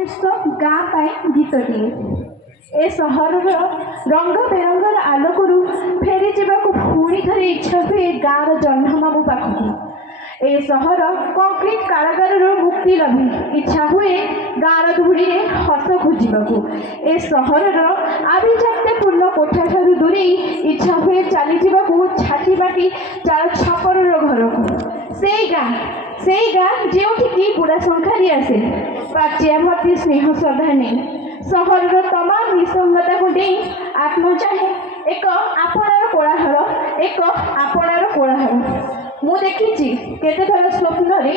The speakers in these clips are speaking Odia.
ସର୍ବଶ୍ରେଷ୍ଠ ଗାଁ ପାଇଁ ଗୀତଟିଏ। ଏ ସହରର ରଙ୍ଗ ବେରଙ୍ଗର ଆଲୋକରୁ ଫେରି ଯିବାକୁ ପୁଣି ଥରେ ଇଚ୍ଛା ହୁଏ ଗାଁର ଜହ୍ନମାମୁଁ ପାଖକୁ। ଏ ସହର କଂକ୍ରିଟ କାରାଗାରରୁ ମୁକ୍ତି ଲଭି ଇଚ୍ଛା ହୁଏ ଗାଁର ଧୂଳିରେ ହସ ଖୋଜିବାକୁ। ଏ ସହରର ଆଭିଜାତ୍ୟପୂର୍ଣ୍ଣ କୋଠାଠାରୁ ଦୂରେଇ ଇଚ୍ଛା ହୁଏ ଚାଲିଯିବାକୁ ଛାଟି ମାଟି ଚାଳ ଛପରର ଘରକୁ। ସେଇ ଗାଁ ଯେଉଁଠିକି ବୁଢ଼ା ଶଙ୍ଖାରି ଆସେ ପାଚିଆ ଭର୍ତ୍ତି ସ୍ନେହ ଶ୍ରଦ୍ଧା ନେଇ। ସହରର ତମାମ ନିସଙ୍ଗତାକୁ ଡେଇଁ ଆତ୍ମ ଚାହେଁ ଏକ ଆପଣାର କୋଳାହଳ। ମୁଁ ଦେଖିଛି କେତେଥର ସ୍ୱପ୍ନରେ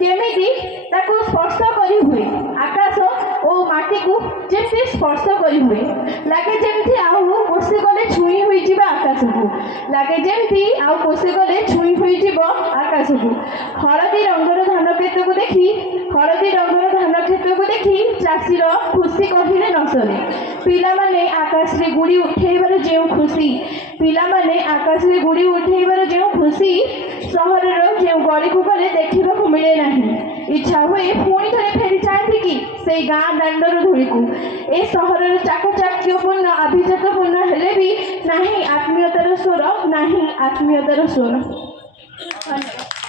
କେମିତି ତାକୁ ସ୍ପର୍ଶ କରି ହୁଏ, ଆକାଶ ଓ ମାଟିକୁ ଯେମିତି ସ୍ପର୍ଶ କରି ହୁଏ। ଲାଗେ ଯେମିତି ଆଉ କୋଷେ ଗଲେ ଛୁଇଁ ହୋଇଯିବ ଆକାଶକୁ। ହଳଦୀ ରଙ୍ଗର ଧାନ କ୍ଷେତକୁ ଦେଖି ଚାଷୀର ଖୁସି କହିଲେ ନ ସରେ। ପିଲାମାନେ ଆକାଶରେ ଗୁଡ଼ି ଉଠେଇବାର ଯେଉଁ ଖୁସି ସହରର ଯେଉଁ ଗଳିକୁ ଗଲେ ଦେଖିବାକୁ ମିଳେ ନାହିଁ। ଇଚ୍ଛା ହୁଏ ପୁଣି ଥରେ ଫେରିଯାଆନ୍ତି କି ସେଇ ଗାଁ ଦାଣ୍ଡର ଧୂଳିକୁ। ଏ ସହରର ଚାକଚାକ୍ୟପୂର୍ଣ୍ଣ ଆଭିଜାତ୍ୟପୂର୍ଣ୍ଣ ହେଲେ ବି ନାହିଁ ଆତ୍ମୀୟତାର ସ୍ୱର। ଧନ୍ୟବାଦ।